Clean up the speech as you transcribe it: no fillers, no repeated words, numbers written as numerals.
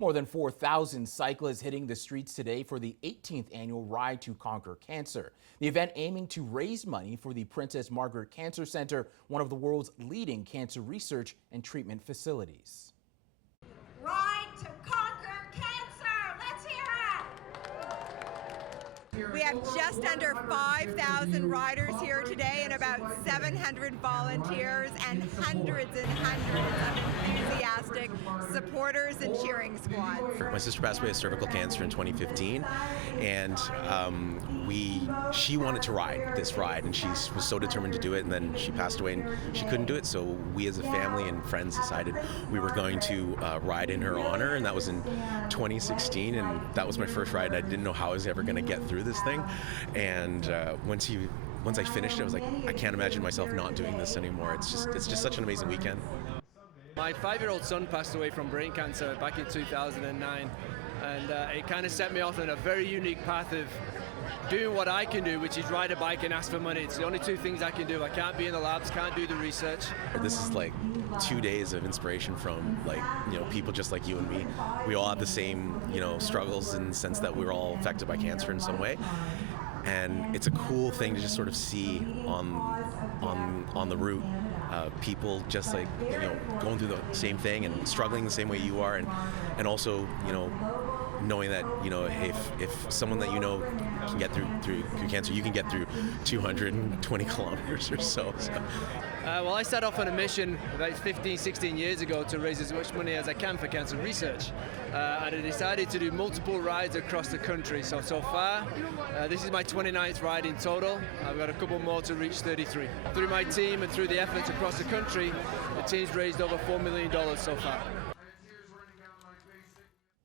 More than 4,000 cyclists hitting the streets today for the 18th annual Ride to Conquer Cancer. The event aiming to raise money for the Princess Margaret Cancer Center, one of the world's leading cancer research and treatment facilities. Ride to Conquer Cancer! Let's hear it! We have just under 5,000 riders here today and about 700 volunteers and hundreds of enthusiastic supporters and cheering squads. My sister passed away of cervical cancer in 2015, and she wanted to ride this ride, and she was so determined to do it, and then she passed away and she couldn't do it, so we as a family and friends decided we were going to ride in her honor, and that was in 2016, and that was my first ride, and I didn't know how I was ever going to get through this thing, and once I finished it, I was like, I can't imagine myself not doing this anymore. It's just such an amazing weekend. My 5-year-old son passed away from brain cancer back in 2009, and it kind of set me off on a very unique path of doing what I can do, which is ride a bike and ask for money. It's the only two things I can do. I can't be in the labs, can't do the research. This is like 2 days of inspiration from people just like you and me. We all have the same struggles in the sense that we're all affected by cancer in some way. And it's a cool thing to just sort of see on the route people just like going through the same thing and struggling the same way you are, and also knowing that if someone that can get through cancer, you can get through 220 kilometers or so. Well, I set off on a mission about 15-16 years ago to raise as much money as I can for cancer research, and I decided to do multiple rides across the country. So far, this is my 29th ride in total. I've got a couple more to reach 33. Through my team and through the efforts across the country, the team's raised over $4 million so far.